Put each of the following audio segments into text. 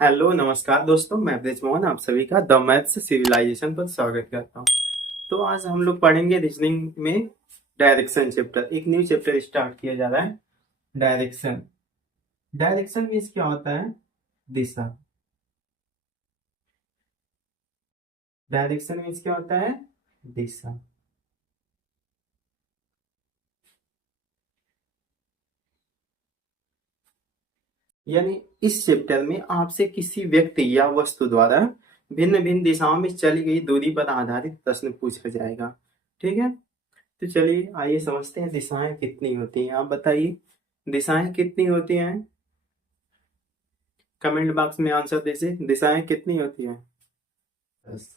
Hello नमस्कार दोस्तों, मैं ब्रिज मोहन आप सभी का द मैथ्स सिविलाइजेशन पर स्वागत करता हूँ। तो आज हम लोग पढ़ेंगे रीजनिंग में डायरेक्शन चैप्टर। एक न्यू चैप्टर स्टार्ट किया जा रहा है, डायरेक्शन। डायरेक्शन मीन्स क्या होता है? दिशा। डायरेक्शन मीन्स क्या होता है? दिशा। यानी इस चैप्टर में आपसे किसी व्यक्ति या वस्तु द्वारा भिन्न भिन्न दिशाओं में चली गई दूरी पर आधारित प्रश्न पूछा जाएगा। ठीक है, तो चलिए आइए समझते हैं दिशाएं कितनी होती हैं। आप बताइए दिशाएं कितनी होती हैं? कमेंट बॉक्स में आंसर दीजिए, दिशाएं कितनी होती हैं? 10।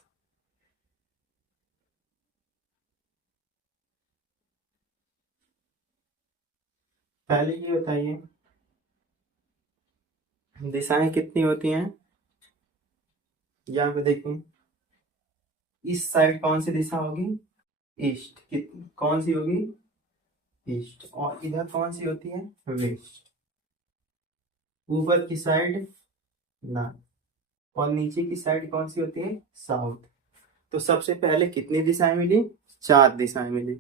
पहले ये बताइए दिशाएं कितनी होती हैं। यहाँ पे देखें, इस साइड कौन सी दिशा होगी? ईस्ट। कौन सी होगी? ईस्ट। और इधर कौन सी होती है? वेस्ट। ऊपर की साइड नॉर्थ, और नीचे की साइड कौन सी होती है? साउथ। तो सबसे पहले कितनी दिशाएं मिली? 4 दिशाएं मिली,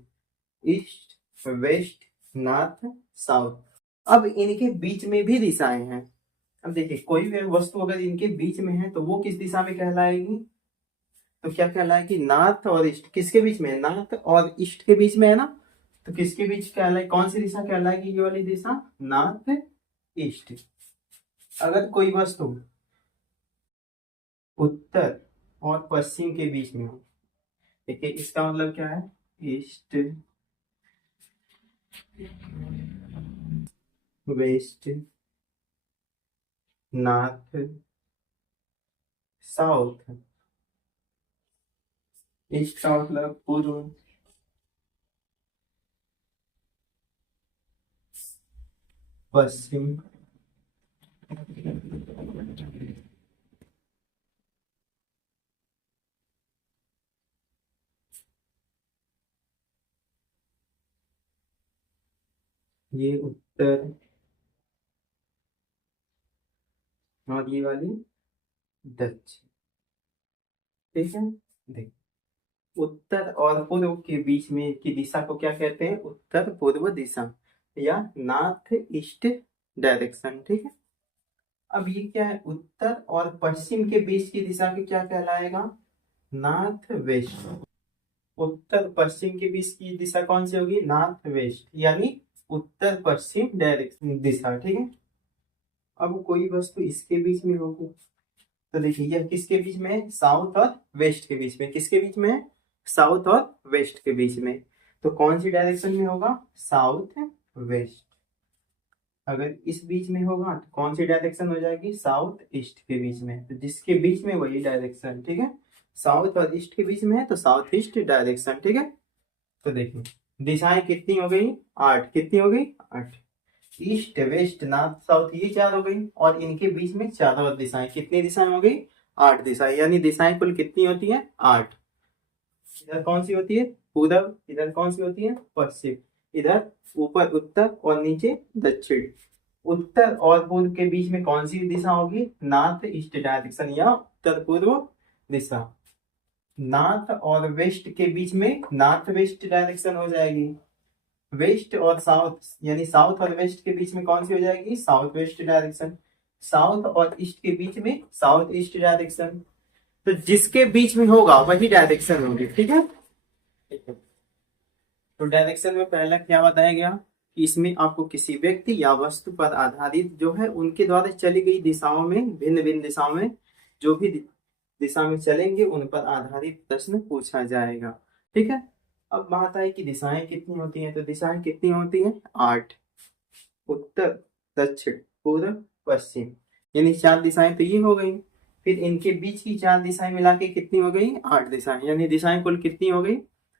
ईस्ट, वेस्ट, नॉर्थ, साउथ। अब इनके बीच में भी दिशाएं हैं। अब देखिए, कोई भी वस्तु अगर इनके बीच में है तो वो किस दिशा में कहलाएगी? तो क्या कहलाएगी? नॉर्थ और ईस्ट। किसके बीच में है? नॉर्थ और ईस्ट के बीच में है ना। तो किसके बीच कहलाए, कौन सी दिशा कहलाएगी? ये वाली दिशा, नॉर्थ ईस्ट। अगर कोई वस्तु उत्तर और पश्चिम के बीच में हो, देखिए इसका मतलब क्या है? East, west, north, south. East का मतलब पूर्व, पश्चिम, ये उत्तर, और ये वाली दक्षिण। ठीक है, देख, उत्तर और पूर्व के बीच में की दिशा को क्या कहते हैं? उत्तर पूर्व दिशा या नॉर्थ ईस्ट डायरेक्शन। ठीक है, अब ये क्या है? उत्तर और पश्चिम के बीच की दिशा की क्या कहलाएगा? North west. उत्तर पश्चिम के बीच की दिशा कौन सी होगी? नॉर्थ वेस्ट, यानी उत्तर पश्चिम डायरेक्शन दिशा। ठीक है, अब कोई वस्तु इसके बीच में होगी तो देखिए यह किसके बीच में है? साउथ और वेस्ट के बीच में। किसके बीच में है? साउथ और वेस्ट के बीच में। तो कौन सी डायरेक्शन में होगा? South west. अगर इस बीच में होगा तो कौन सी डायरेक्शन हो जाएगी? साउथ ईस्ट के बीच में। तो जिसके बीच में वही डायरेक्शन। ठीक है, साउथ और ईस्ट के बीच में है तो साउथ ईस्ट डायरेक्शन। ठीक है, तो देखिए दिशाएं कितनी हो गई? 8। कितनी हो गई? 8। ईस्ट, वेस्ट, नॉर्थ, साउथ, ये 4 हो गई, और इनके बीच में 4 और दिशाएं। कितनी दिशाएं हो गई? 8 दिशाएं। यानी दिशाएं कुल कितनी होती है? 8। इधर कौन सी होती है? पूरब। इधर कौन सी होती है? पश्चिम। इधर ऊपर उत्तर और नीचे दक्षिण। उत्तर और पूर्व के बीच में कौन सी दिशा होगी? नॉर्थ ईस्ट डायरेक्शन या उत्तर पूर्व दिशा। नॉर्थ और वेस्ट के बीच में नॉर्थ वेस्ट डायरेक्शन हो जाएगी। वेस्ट और साउथ, यानी साउथ और वेस्ट के बीच में कौन सी हो जाएगी? South west direction. साउथ और ईस्ट के बीच में साउथ ईस्ट डायरेक्शन। तो जिसके बीच में होगा वही डायरेक्शन होगी। ठीक है, तो डायरेक्शन में पहला क्या बताया गया कि इसमें आपको किसी व्यक्ति या वस्तु पर आधारित जो है उनके द्वारा चली गई दिशाओं में, भिन्न भिन्न दिशाओं में जो भी दिशा में चलेंगे उन पर आधारित प्रश्न पूछा जाएगा। ठीक है, अब बात आई कि दिशाएं कितनी होती हैं। तो दिशाएं कितनी होती हैं? 8। उत्तर, दक्षिण, पूर्व, पश्चिम, यानी 4 दिशाएं तो ये हो गई। फिर इनके बीच की 4 दिशाएं मिला के कितनी हो गई? 8 दिशाएं, यानी दिशाएं कुल कितनी हो गई?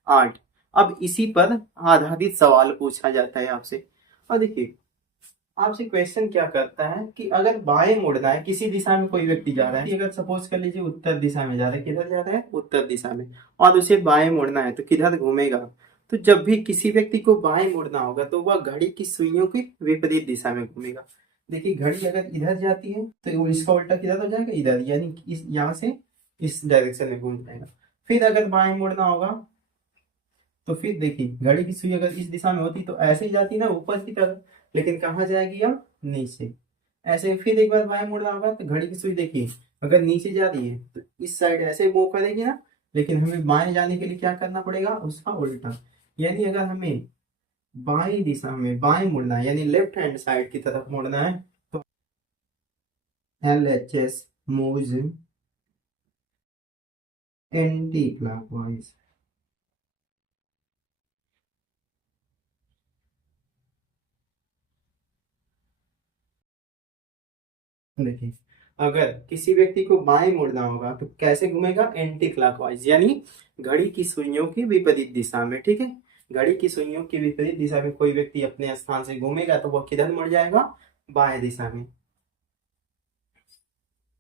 8। अब इसी पर आधारित सवाल पूछा जाता है आपसे। और देखिए आपसे क्वेश्चन क्या करता है कि अगर बाएं मुड़ना है, किसी दिशा में कोई व्यक्ति जा रहा है, अगर सपोज कर लीजिए उत्तर दिशा में जा रहा है, किधर जा रहा है? उत्तर दिशा में, और उसे बाएं मुड़ना है तो किधर घूमेगा? तो जब भी किसी व्यक्ति को बाएं मुड़ना होगा तो वह घड़ी की सुइयों की विपरीत दिशा में घूमेगा। देखिए घड़ी अगर इधर जाती है तो इसका उल्टा किधर हो जाएगा, इधर, यानी इस यहाँ से इस डायरेक्शन में घूम जाएगा। फिर अगर बाएं मुड़ना होगा तो फिर देखिए घड़ी की सुई अगर इस दिशा में होती तो ऐसे ही जाती ना ऊपर की तरफ, लेकिन कहाँ जाएगी अब, नीचे। ऐसे फिर एक बार बाएं मुड़ना होगा तो घड़ी की सुई देखिए अगर नीचे जा रही है तो इस साइड ऐसे मूव करेगी ना, लेकिन हमें बाएं जाने के लिए क्या करना पड़ेगा, उसका उल्टा। यानी अगर हमें बाई दिशा में बाएं मुड़ना है यानी लेफ्ट हैंड साइड की तरफ मुड़ना है तो LHS मूव्स एंटी क्लॉकवाइज। देखिए अगर किसी व्यक्ति को बाएं मुड़ना होगा तो कैसे घूमेगा, एंटी क्लॉकवाइज, यानी घड़ी की सुइयों की विपरीत दिशा में। ठीक है, घड़ी की सुइयों की विपरीत दिशा में कोई व्यक्ति अपने स्थान से घूमेगा तो वह किधर मुड़ जाएगा, बाएं दिशा में।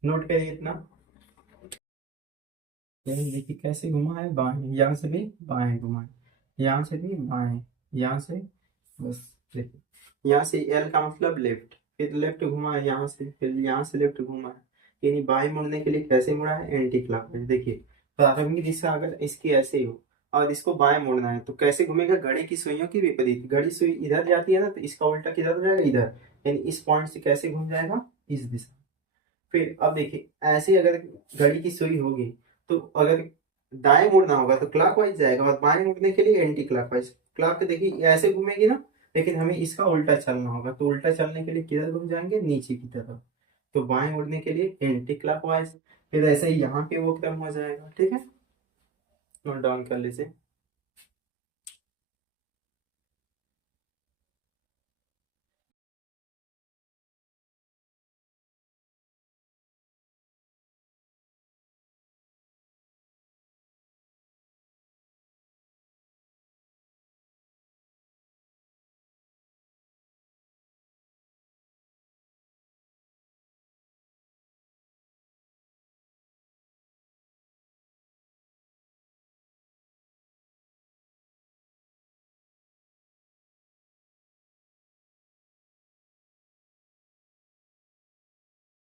नोट करिए इतना। यानी देखिए कैसे घुमा है, बाएं, यहाँ से भी बाएं घुमा है, यहाँ से भी बाएं, यहाँ से, बस देखिए यहाँ से एल का मतलब लेफ्ट, फिर लेफ्ट घुमा है यहाँ से, फिर यहाँ से लेफ्ट घुमा है। यानी बाएं मुड़ने के लिए कैसे मुड़ा है, एंटी क्लॉकवाइज। देखिए प्रारंभिक दिशा अगर इसकी ऐसे ही हो और इसको बाएं मुड़ना है तो कैसे घूमेगा, घड़ी की सुइयों की विपरीत। घड़ी सुई इधर जाती है ना तो इसका उल्टा किधर हो जाएगा, इधर। यानी इस पॉइंट से कैसे घूम जाएगा, इस दिशा। फिर अब देखिए ऐसे अगर घड़ी की सुई होगी तो अगर दाएं मुड़ना होगा तो क्लॉकवाइज जाएगा और बाएं मुड़ने के लिए एंटी क्लॉकवाइज। क्लॉक देखिए ऐसे घूमेगी ना, लेकिन हमें इसका उल्टा चलना होगा तो उल्टा चलने के लिए किधर घूम जाएंगे, नीचे की तरफ। तो बाएं मुड़ने के लिए एंटी क्लॉकवाइज। फिर ऐसे ही यहाँ पे वो क्रम हो जाएगा। ठीक है, नोट डाउन कर लीजिए।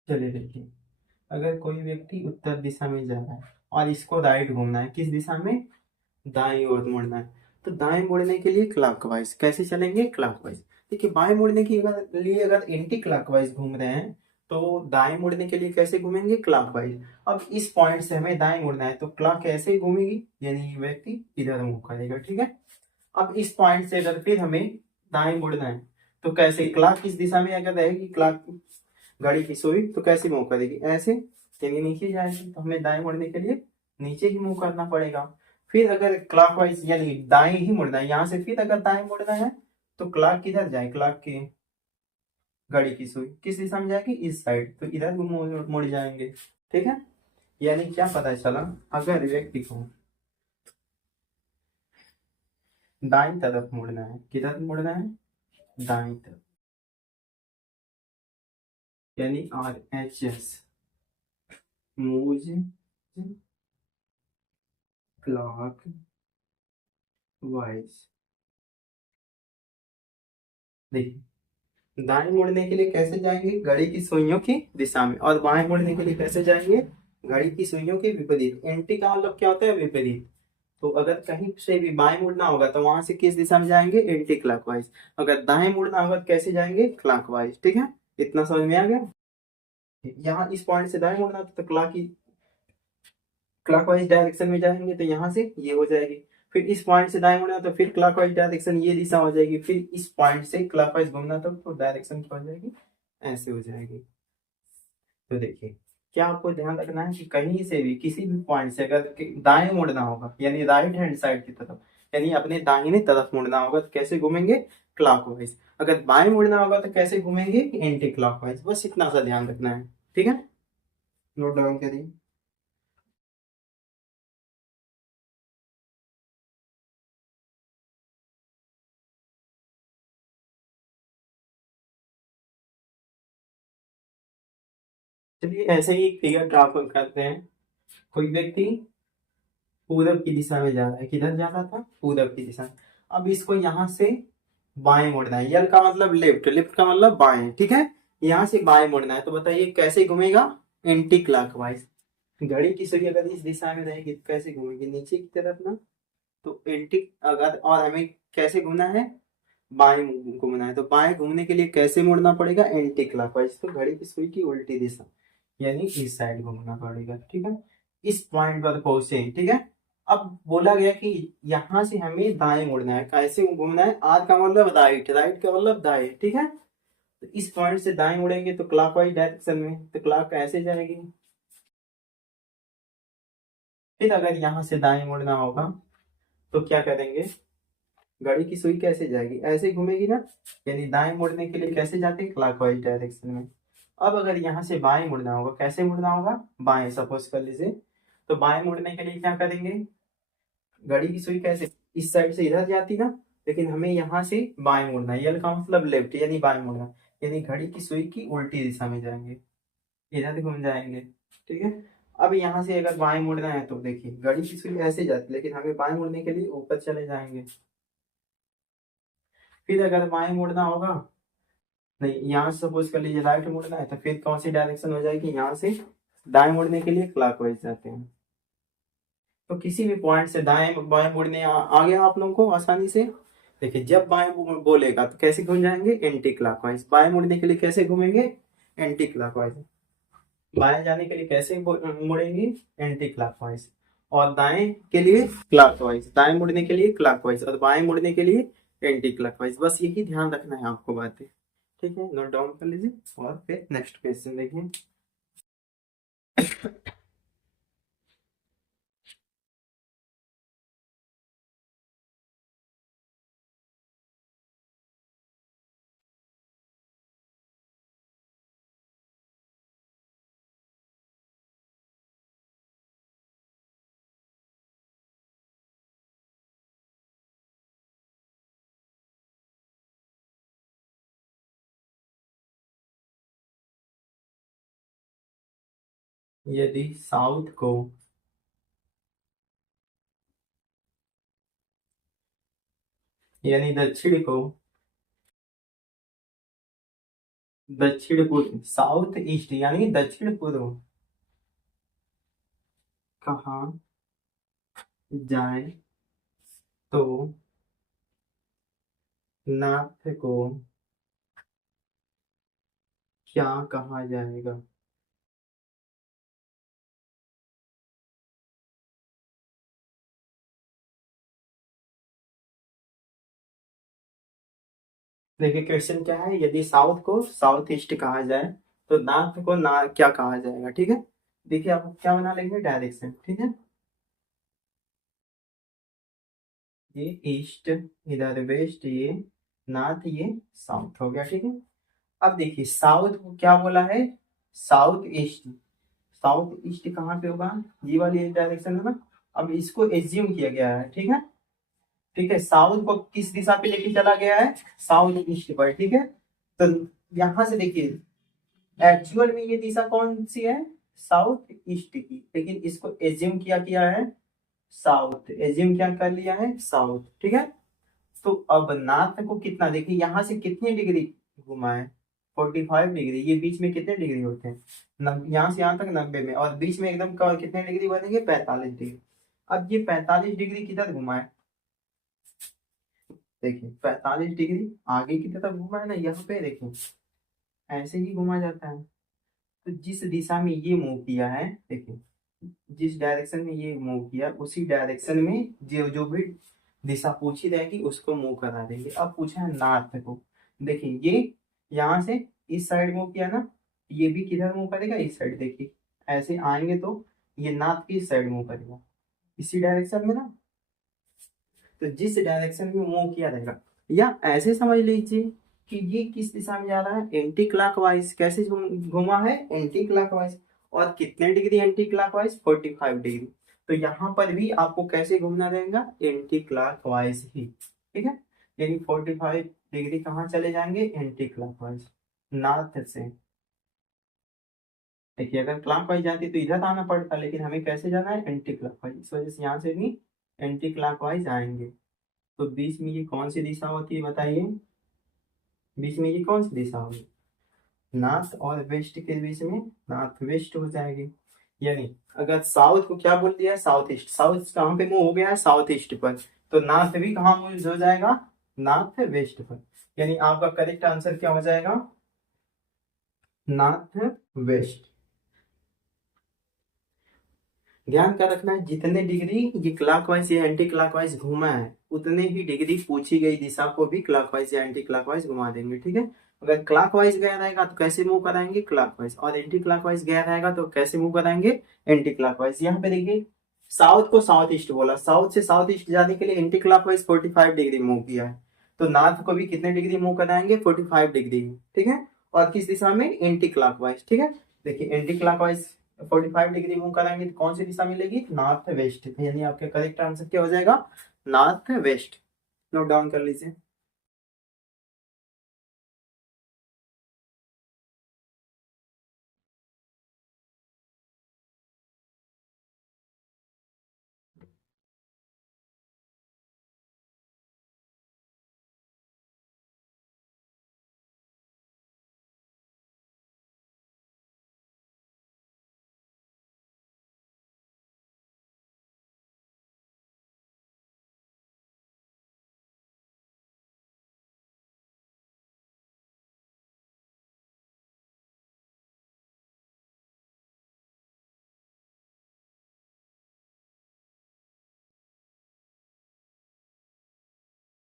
चलिए देखिए, अगर कोई व्यक्ति उत्तर दिशा में जा रहा है और इसको राइट घूमना है, किस दिशा में, दाएं ओर मुड़ना है, तो दाएं मुड़ने के लिए क्लॉकवाइज कैसे चलेंगे, क्लॉकवाइज। देखिए बाएं मुड़ने के लिए अगर एंटी क्लॉकवाइज घूम रहे हैं तो दाएं मुड़ने के लिए कैसे घूमेंगे, क्लॉकवाइज। अब इस पॉइंट से हमें दाएं मुड़ना है तो क्लॉक ऐसे ही घूमेगी, यानी व्यक्ति इधर मूव करेगा। ठीक है, अब इस पॉइंट से अगर फिर हमें दाएं मुड़ना है तो कैसे, क्लॉक इस दिशा में अगर रहेगी, क्लॉक घड़ी की सुई तो कैसे मूव करेगी, ऐसे, यानी नीचे जाएगी। तो हमें दाएं मुड़ने के लिए नीचे ही मूव करना पड़ेगा। फिर अगर क्लॉकवाइज यानी दाएं ही मुड़ना है यहाँ से, फिर अगर दाएं मुड़ना है तो क्लॉक किधर जाए, क्लॉक की घड़ी की सुई किस दिशा में जाएगी, इस साइड, तो इधर मुड़ जाएंगे। ठीक है, यानी क्या पता चला, अगर व्यक्ति को दाई तरफ मुड़ना है, किधर मुड़ना है, दाई तरफ, यानी RHS मूव क्लॉक वाइज। देखिए दाएं मुड़ने के लिए कैसे जाएंगे, घड़ी की सुइयों की दिशा में, और बाएं मुड़ने के लिए कैसे जाएंगे, घड़ी की सुइयों के विपरीत। एंटी का मतलब क्या होता है, विपरीत। तो अगर कहीं से भी बाएं मुड़ना होगा तो वहां से किस दिशा में जाएंगे, एंटी क्लॉकवाइज। अगर दाएं मुड़ना होगा तो कैसे जाएंगे, क्लॉकवाइज। ठीक है, इतना समझ में आ गया। यहाँ इस पॉइंट से दाएं मुड़ना तो क्लॉकवाइज डायरेक्शन में जाएंगे तो यहाँ से ये हो जाएगी। फिर इस पॉइंट से दाएं मुड़ना तो फिर क्लॉकवाइज डायरेक्शन, ये दिशा हो जाएगी। फिर इस पॉइंट से क्लॉकवाइज घूमना तो डायरेक्शन क्या हो जाएगी, ऐसे हो जाएगी। तो देखिए क्या आपको ध्यान रखना है कि कहीं से भी किसी भी पॉइंट से अगर दाएं मुड़ना होगा यानी राइट हैंड साइड की तरफ, यानी अपने दाहिने तरफ मुड़ना होगा तो कैसे घूमेंगे, क्लॉकवाइज। अगर बाएं मुड़ना होगा तो कैसे घूमेंगे, एंटी क्लॉकवाइज। बस इतना सा ध्यान रखना है। ठीक है, नोट डाउन करिए। चलिए ऐसे ही एक फिगर ड्रा करते हैं। कोई व्यक्ति पूरब की दिशा में जा रहा है, किधर जा रहा था, पूरब की दिशा में। अब इसको यहाँ से बाएं मुड़ना है, यल का मतलब लेफ्ट, लेफ्ट का मतलब बाएं। ठीक है, यहाँ से बाएं मुड़ना है, तो बताइए कैसे घूमेगा? Anti clockwise. घड़ी की सुई अगर इस दिशा में रहेगी तो कैसे घूमेगी? नीचे की तरफ ना। तो एंटी, अगर और हमें कैसे घूमना है? बाएं घूमना है, तो बाएं घूमने के लिए कैसे मुड़ना पड़ेगा? Anti clockwise. तो घड़ी की सुई की उल्टी दिशा, यानी इस साइड घूमना पड़ेगा। ठीक है, इस पॉइंट पर पहुंचे। ठीक है, अब बोला गया कि यहाँ से हमें दाएं मुड़ना है। कैसे घूमना है? आर का मतलब राइट, राइट का मतलब दाएं। ठीक है, तो इस पॉइंट से दाएं मुड़ेंगे तो क्लॉकवाइज डायरेक्शन में, तो क्लॉक ऐसे जाएगी। फिर अगर यहाँ से दाएं मुड़ना होगा तो क्या करेंगे? घड़ी की सुई कैसे जाएगी? ऐसे ही घूमेगी ना, यानी दाएं मुड़ने के लिए कैसे जाते हैं? क्लॉकवाइज डायरेक्शन में। अब अगर यहाँ से बाएं मुड़ना होगा, कैसे मुड़ना होगा? बाएं, सपोज कर लीजिए। तो बाएं मुड़ने के लिए क्या करेंगे? घड़ी की सुई कैसे इस साइड से इधर जाती ना, लेकिन हमें यहाँ से बाएं मुड़ना है। यल का मतलब लेफ्ट, यानी बाएं मुड़ना, यानी घड़ी की सुई की उल्टी दिशा में जाएंगे, इधर घूम जाएंगे। ठीक है, अब यहाँ से अगर बाएं मुड़ना है तो देखिए घड़ी की सुई ऐसे जाती, लेकिन हमें बाएं मुड़ने के लिए ऊपर चले जाएंगे। फिर अगर बाएं मुड़ना होगा, नहीं यहाँ से सपोज कर लीजिए राइट मुड़ना है, तो फिर कौन सी डायरेक्शन हो जाएगी? यहाँ से दाएं मुड़ने के लिए क्लॉकवाइज जाते हैं। तो किसी भी पॉइंट से दाएं बाएं मुड़ने आ गया आप लोगों को आसानी से। देखिए जब बाएं बोलेगा तो कैसे घूम जाएंगे? Anti clockwise. बाएं मुड़ने के लिए कैसे घूमेंगे? Anti clockwise. बाएं जाने के लिए कैसे मुड़ेंगे? Anti clockwise. और दाएं के लिए क्लॉकवाइज, दाएं मुड़ने के लिए क्लॉकवाइज, और बाएं मुड़ने के लिए एंटी क्लॉकवाइज। बस यही ध्यान रखना है आपको बातें। ठीक है, नोट डाउन कर लीजिए और फिर नेक्स्ट क्वेश्चन देखिए। यदि साउथ को यानी दक्षिण को, दक्षिण पूर्व, साउथ ईस्ट यानी दक्षिण पूर्व कहा जाए तो नॉर्थ को क्या कहा जाएगा? देखिए क्वेश्चन क्या है, यदि साउथ को साउथ ईस्ट कहा जाए तो नॉर्थ को ना क्या कहा जाएगा? ठीक है, देखिए आपको क्या बना लेंगे? डायरेक्शन। ठीक है, ये ईस्ट, इधर वेस्ट, ये नॉर्थ, ये साउथ हो गया। ठीक है, अब देखिए साउथ को क्या बोला है? South east. साउथ ईस्ट कहाँ पे होगा? ये वाली डायरेक्शन है ना। अब इसको एज्यूम किया गया है। ठीक है, ठीक है, साउथ को किस दिशा पे लेके चला गया है? साउथ ईस्ट पर। ठीक है, तो यहां से देखिए एक्चुअल में ये दिशा कौन सी है? साउथ ईस्ट की, लेकिन इसको एज्यूम किया किया है साउथ, एज्यूम क्या कर लिया है? साउथ। ठीक है, तो अब नॉर्थ को कितना, देखिए यहाँ से कितनी डिग्री घुमा है? 45 डिग्री। ये बीच में कितने डिग्री होते हैं? यहाँ से यहाँ तक 90 में, और बीच में एकदम कितने डिग्री बनेंगे? 45 डिग्री। अब ये 45 डिग्री किधर घुमा है? देखिए 45 डिग्री आगे की तरफ घुमा है ना, यहाँ पे देखिए ऐसे ही घुमा जाता है। तो जिस दिशा में ये मूव किया है, देखिए जिस डायरेक्शन में ये मूव किया उसी डायरेक्शन में जो जो भी दिशा पूछी रहेगी उसको मूव करा देंगे। अब पूछा है नॉर्थ को, देखिए ये यहाँ से इस साइड मूव किया ना, ये भी किधर मूव करेगा? इस साइड। देखिए ऐसे आएंगे तो ये नॉर्थ की साइड मूव करेगा, इसी डायरेक्शन में ना। तो जिस डायरेक्शन में मूव किया रहेगा, या ऐसे समझ लीजिए कि ये किस दिशा में जा रहा है? Anti clockwise. कैसे घुमा है? Anti clockwise. और कितने डिग्री एंटी क्लॉकवाइज? 45 डिग्री। तो यहाँ पर भी आपको कैसे घूमना रहेगा? एंटी क्लॉकवाइज ही। ठीक है, यानी 45 डिग्री कहाँ चले जाएंगे? एंटी क्लॉकवाइज, नॉर्थ से। देखिए अगर क्लॉकवाइज जाती तो इधर आना पड़ता, लेकिन हमें कैसे जाना है? Anti clockwise. इस वजह से यहाँ से भी एंटी क्लॉकवाइज आएंगे। तो बीच में ये कौन सी दिशा होती है बताइए? बीच में ये कौन सी दिशा होगी? नॉर्थ और वेस्ट के बीच में नॉर्थ वेस्ट हो जाएगी। यानी अगर साउथ को क्या बोल दिया है, साउथ ईस्ट, साउथ कहाँ पे मूव हो गया है, साउथ ईस्ट पर, तो नॉर्थ भी कहाँ मूव हो जाएगा, नॉर्थ वेस्ट पर। यानी आपका करेक्ट आंसर क्या हो जाएगा, नॉर्थ वेस्ट। ध्यान क्या रखना है, जितने डिग्री ये क्लॉकवाइज या एंटी क्लॉकवाइज घूमा है उतने ही डिग्री पूछी गई दिशा को भी क्लॉकवाइज या एंटी क्लॉकवाइज घुमा देंगे, ठीक है। अगर क्लॉकवाइज गया रहेगा तो कैसे मूव कराएंगे, क्लॉकवाइज, और एंटी क्लॉकवाइज गया रहेगा तो कैसे मूव कराएंगे, एंटी क्लॉकवाइज। यहाँ पे देखिए साउथ को साउथ ईस्ट बोला, साउथ से साउथ ईस्ट जाने के लिए एंटी क्लॉकवाइज 45 डिग्री मूव किया है, तो नॉर्थ को भी कितने डिग्री मूव कराएंगे, 45 डिग्री, ठीक है। और किस दिशा में, एंटी क्लॉकवाइज, ठीक है। देखिए एंटी क्लॉकवाइज 45 डिग्री मूव कराएंगे तो कौन सी दिशा मिलेगी, नॉर्थ वेस्ट, यानी आपका करेक्ट आंसर क्या हो जाएगा, नॉर्थ वेस्ट। नोट डाउन कर लीजिए।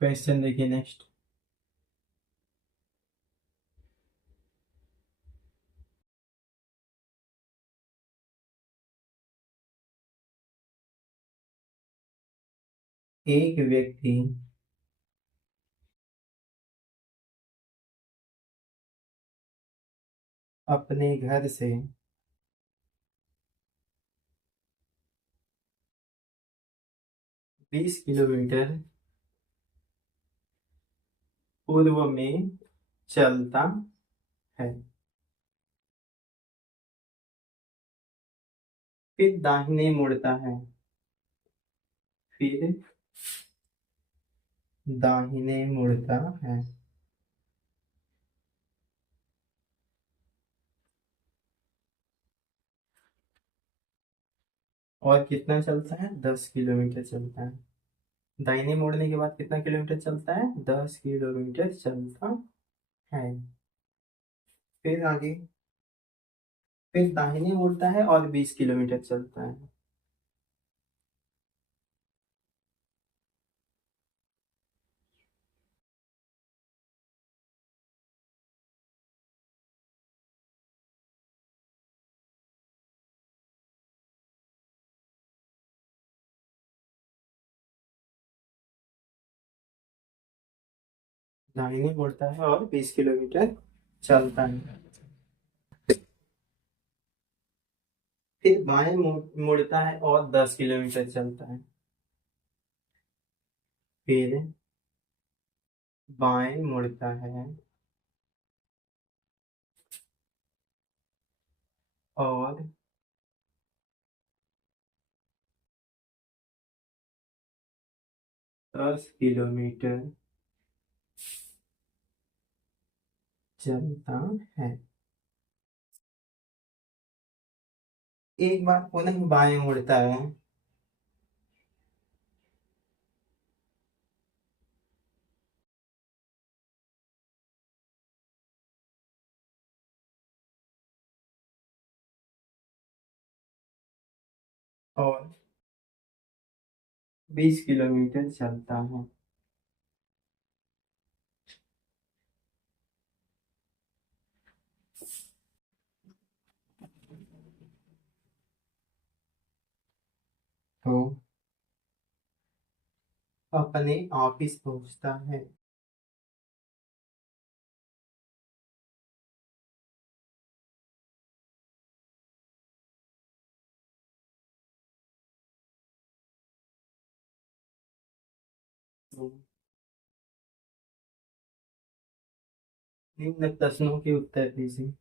क्वेश्चन देखिए नेक्स्ट। एक व्यक्ति अपने घर से 20 किलोमीटर पूर्व में चलता है, फिर दाहिने मुड़ता है, फिर दाहिने मुड़ता है, और कितना चलता है, 10 किलोमीटर चलता है। दाहिने मुड़ने के बाद कितना किलोमीटर चलता है, 10 किलोमीटर चलता है। फिर आगे, फिर दाहिने मुड़ता है और 20 किलोमीटर चलता है। दाहिने मुड़ता है और 20 किलोमीटर चलता है। फिर बाएं मुड़ता है और 10 किलोमीटर चलता है। फिर बाएं मुड़ता है और 10 किलोमीटर चलता है। एक बार पुनः बाएं मुड़ता है और 20 किलोमीटर चलता है। तो अपने ऑफिस पहुंचता है। तो निम्न प्रश्नों के उत्तर दीजिए।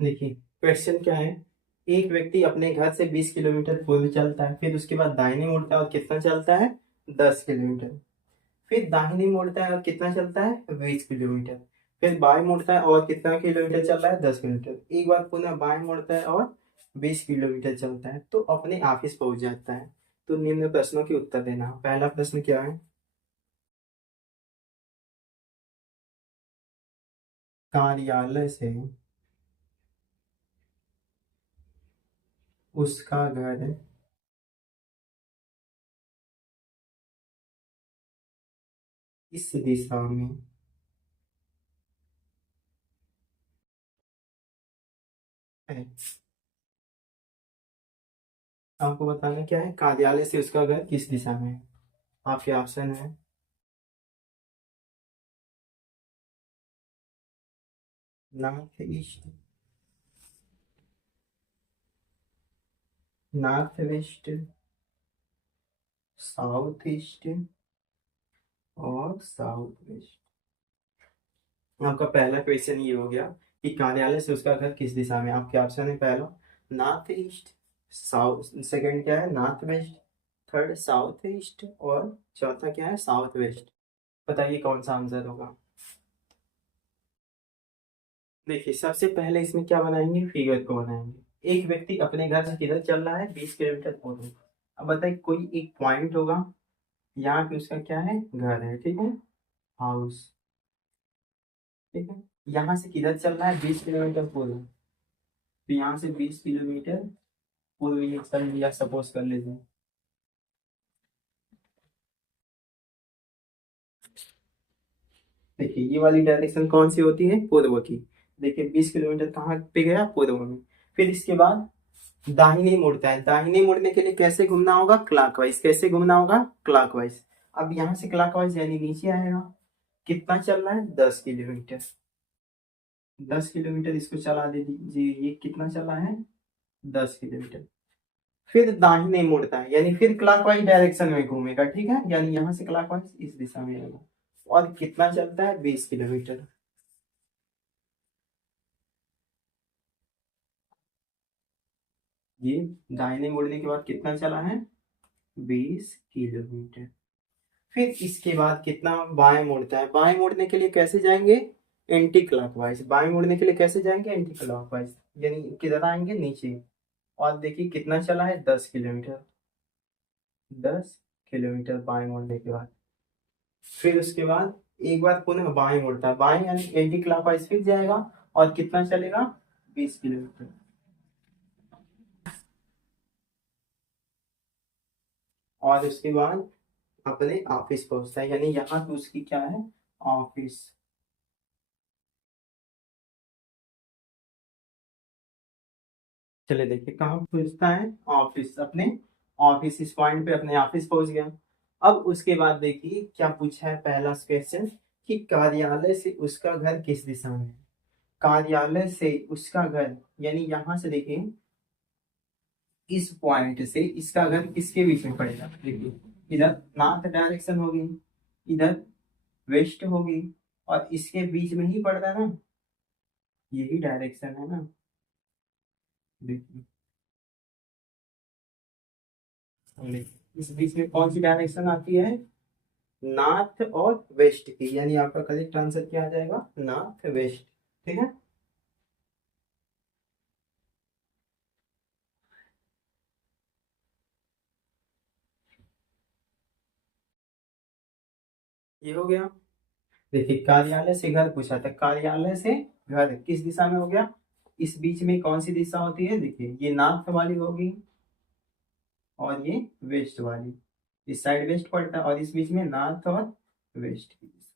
देखिए क्वेश्चन क्या है। एक व्यक्ति अपने घर से 20 किलोमीटर पूर्व चलता है, फिर उसके बाद दाहिने मुड़ता है और कितना चलता है, 10 किलोमीटर। फिर दाहिने मुड़ता है और कितना चलता है, 20 किलोमीटर। फिर बाएं मुड़ता है और कितना किलोमीटर चल रहा है, 10 किलोमीटर। एक बार पुनः बाएं मुड़ता है और 20 किलोमीटर चलता है, तो अपने ऑफिस पहुंच जाता है। तो निम्न प्रश्नों के उत्तर देना। पहला प्रश्न क्या है, कार्यालय से उसका घर इस दिशा में है। आपको बताना क्या है, कार्यालय से उसका घर किस दिशा में है। आपके ऑप्शन है north east, north west, south east और साउथ वेस्ट। आपका पहला क्वेश्चन ये हो गया कि कार्यालय से उसका घर किस दिशा में। आपके ऑप्शन है पहला नॉर्थ ईस्ट, साउथ, सेकंड क्या है north west, third south east और चौथा क्या है साउथ वेस्ट। बताइए कौन सा आंसर होगा। देखिए सबसे पहले इसमें क्या बनाएंगे, फिगर को बनाएंगे। एक व्यक्ति अपने घर से किधर चल रहा है, 20 किलोमीटर पूर्व। अब बताइए कोई एक पॉइंट होगा, यहाँ पे उसका क्या है, घर है, ठीक है, हाउस, ठीक है। यहाँ से किधर चल रहा है, 20 किलोमीटर पूर्व। तो यहाँ से 20 किलोमीटर पूर्व ये चल लिया, सपोज कर लीजिए। देखिए ये वाली डायरेक्शन कौन सी होती है, पूर्व की। देखिए 20 किलोमीटर कहाँ पे गया, पूर्व में। फिर इसके बाद दाहिने मुड़ता है। दाहिने मुड़ने के लिए कैसे घूमना होगा, क्लॉकवाइज। कैसे घूमना होगा, क्लॉकवाइज। अब यहाँ से क्लॉकवाइज यानी नीचे आएगा। कितना चल रहा है, 10 किलोमीटर। 10 किलोमीटर इसको चला दे दीजिए, ये कितना चला है, 10 किलोमीटर। फिर दाहिने मुड़ता है यानी फिर क्लॉकवाइज डायरेक्शन में घूमेगा, ठीक है, यानी यहाँ से क्लॉकवाइज इस दिशा में आएगा। और कितना चलता है, 20 किलोमीटर। ये दाहिने मुड़ने के बाद कितना चला है, 20 किलोमीटर। फिर इसके बाद कितना बाएं मुड़ता है। बाएं मुड़ने के लिए कैसे जाएंगे, एंटी क्लॉकवाइज। बाएं मुड़ने के लिए कैसे जाएंगे, एंटी क्लॉकवाइज, यानी किधर आएंगे, नीचे। और देखिए कितना चला है, 10 किलोमीटर। 10 किलोमीटर बाएं मुड़ने के बाद। फिर उसके बाद एक बार पुनः बाएं मुड़ता है, बाएं यानी एंटी क्लॉकवाइज, फिर जाएगा। और कितना चलेगा, 20 किलोमीटर। और उसके बाद अपने ऑफिस पहुंचता है, यानी यहाँ पे उसकी क्या है, ऑफिस। चले देखिए कहाँ पहुंचता है, ऑफिस। अपने ऑफिस, इस पॉइंट पे अपने ऑफिस पहुंच गया। अब उसके बाद देखिए क्या पूछा है, पहला क्वेश्चन कि कार्यालय से उसका घर किस दिशा में है। कार्यालय से उसका घर यानी यहाँ से देखिए, इस पॉइंट से इसका घर किसके बीच में पड़ेगा। देखिए इधर नॉर्थ डायरेक्शन होगी, इधर वेस्ट होगी, और इसके बीच में ही पड़ता है ना, यही डायरेक्शन है ना। देखिए इस बीच में कौन सी डायरेक्शन आती है, नॉर्थ और वेस्ट की, यानी आपका करेक्ट आंसर क्या आ जाएगा, नॉर्थ वेस्ट, ठीक है। ये हो गया। देखिए कार्यालय से घर पूछा था, कार्यालय से घर किस दिशा में हो गया। इस बीच में कौन सी दिशा होती है, देखिए ये नॉर्थ वाली होगी और ये वेस्ट वाली। इस साइड वेस्ट पड़ता है और इस बीच में नॉर्थ और वेस्ट की दिशा।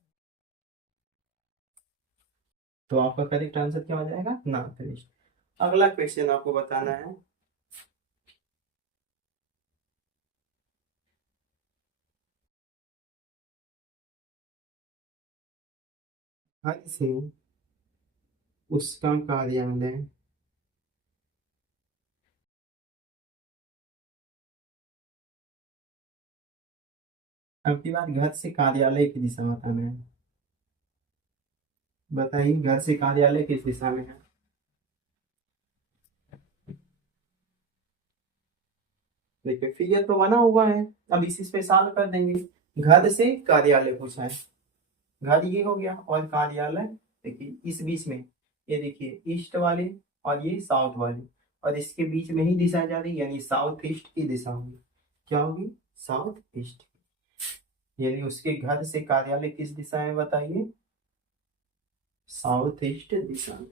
तो आपका करेक्ट आंसर क्या हो जाएगा, नॉर्थ वेस्ट। अगला क्वेश्चन आपको बताना है, घर से उसका कार्यालय अब की बात घर से कार्यालय की दिशा बताना है। बताइए घर से कार्यालय किस दिशा में है। देखिए फिगर तो बना हुआ है, अब इस पे सॉल्व कर देंगे। घर से कार्यालय पूछा है, घर ये हो गया और कार्यालय देखिए इस बीच में, ये देखिए ईस्ट वाले और ये साउथ वाले, और इसके बीच में ही दिशा जा रही है, यानी साउथ ईस्ट की दिशा होगी। क्या होगी? South east. यानी उसके घर से कार्यालय किस दिशा में बताइए? साउथ ईस्ट दिशा में।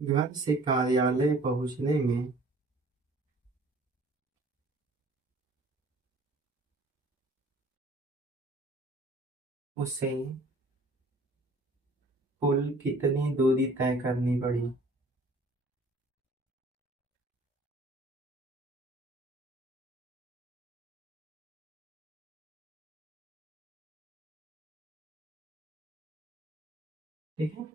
घर से कार्यालय पहुंचने में उसे कुल कितनी दूरी तय करनी पड़ी? ठीक है।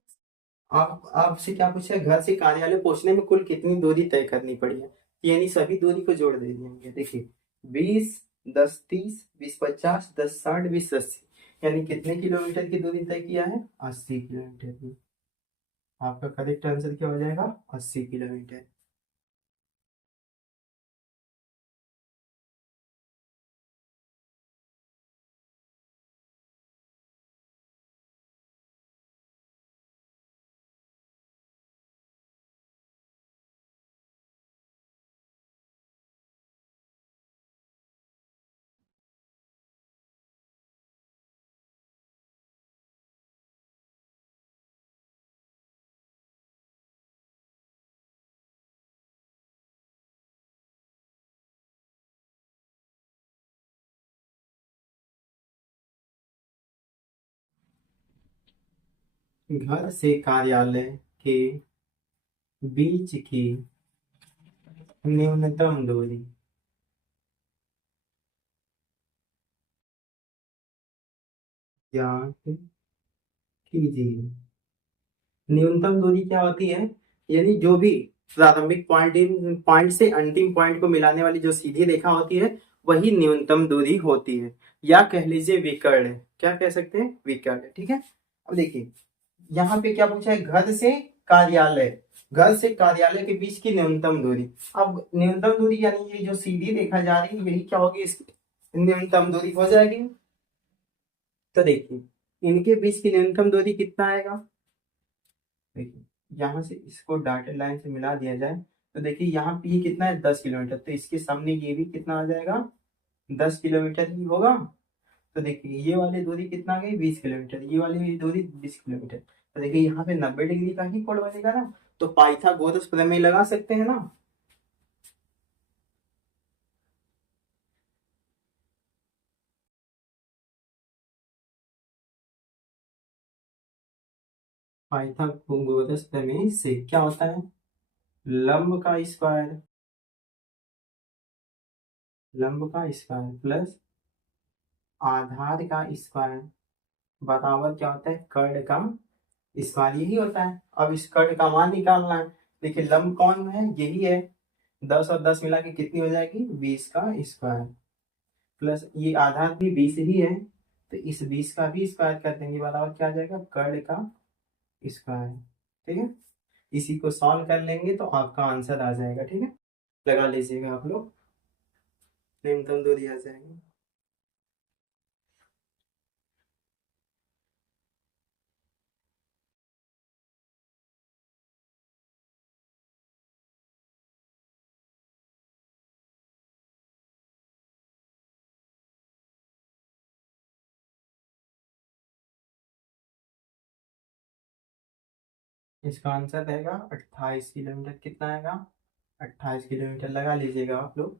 आप आपसे क्या पूछा है? घर से कार्यालय पहुंचने में कुल कितनी दूरी तय करनी पड़ी है, यानी सभी दूरी को जोड़ दे देंगे। देखिए 20, 10, 30, 20, 50, 10, 60, 20, 80, यानी कितने किलोमीटर की दूरी तय किया है? 80 किलोमीटर की। आपका करेक्ट आंसर क्या हो जाएगा? 80 किलोमीटर। घर से कार्यालय के बीच की न्यूनतम दूरी ज्ञात कीजिए। न्यूनतम दूरी क्या होती है? यानी जो भी प्रारंभिक पॉइंट से अंतिम पॉइंट को मिलाने वाली जो सीधी रेखा होती है, वही न्यूनतम दूरी होती है, या कह लीजिए विकर्ण। क्या कह सकते हैं? विकर्ण। ठीक है। अब देखिए यहाँ पे क्या पूछा है? घर से कार्यालय, घर से कार्यालय के बीच की न्यूनतम दूरी। अब न्यूनतम दूरी यानी ये जो सीधी रेखा जा रही है, यही क्या होगी? इस न्यूनतम दूरी हो जाएगी। तो देखिए इनके बीच की न्यूनतम दूरी कितना आएगा? देखिए यहाँ से इसको डॉटेड लाइन से मिला दिया जाए तो देखिए यहाँ पे ये कितना है? 10 किलोमीटर। तो इसके सामने ये भी कितना आ जाएगा? 10 किलोमीटर ही होगा। तो देखिए ये वाली दूरी कितना आ गई? 20 किलोमीटर। ये वाली भी दूरी 20 किलोमीटर। तो देखिए यहाँ पे 90 डिग्री का ही कोण बनेगा ना, तो पाइथागोरस प्रमेय लगा सकते हैं ना। पाइथागोरस प्रमेय से क्या होता है? लंब का स्क्वायर, लंब का स्क्वायर प्लस आधार का स्क्वायर बराबर क्या होता है? कर्ण का स्क्वायर। यही होता है। अब इस कर्ण का मान निकालना है। देखिए लंब कौन है? यही है। 10 और 10 मिला के कितनी हो जाएगी? 20 का स्क्वायर प्लस ये आधार भी 20 ही है, तो इस 20 का भी स्क्वायर कर देंगे, बराबर क्या आ जाएगा? कर्ण का स्क्वायर। ठीक है। इसी को सॉल्व कर लेंगे तो आपका आंसर आ जाएगा। ठीक है। लगा लीजिएगा आप लोग, न्यूनतम दूरी आ जाएगी। इसका आंसर रहेगा 28 किलोमीटर। कितना आएगा? 28 किलोमीटर लगा लीजिएगा आप लोग।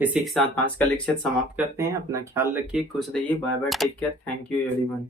इसी के साथ आज का लेक्चर समाप्त करते हैं। अपना ख्याल रखिए, खुश रहिए, bye bye, take care, thank you everyone.